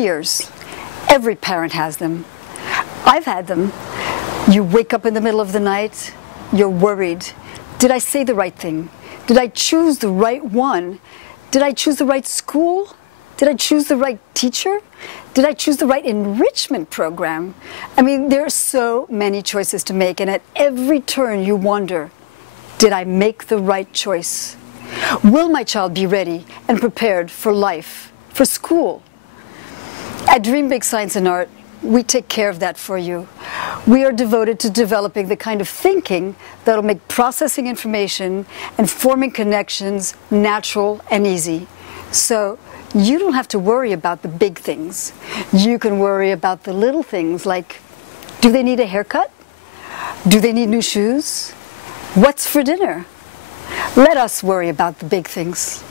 Fears. Every parent has them. I've had them. You wake up in the middle of the night, you're worried. Did I say the right thing? Did I choose the right one? Did I choose the right school? Did I choose the right teacher? Did I choose the right enrichment program? I mean, there are so many choices to make, and at every turn you wonder, did I make the right choice? Will my child be ready and prepared for life, for school? At Dream Big Science and Art, we take care of that for you. We are devoted to developing the kind of thinking that'll make processing information and forming connections natural and easy. So you don't have to worry about the big things. You can worry about the little things like, do they need a haircut? Do they need new shoes? What's for dinner? Let us worry about the big things.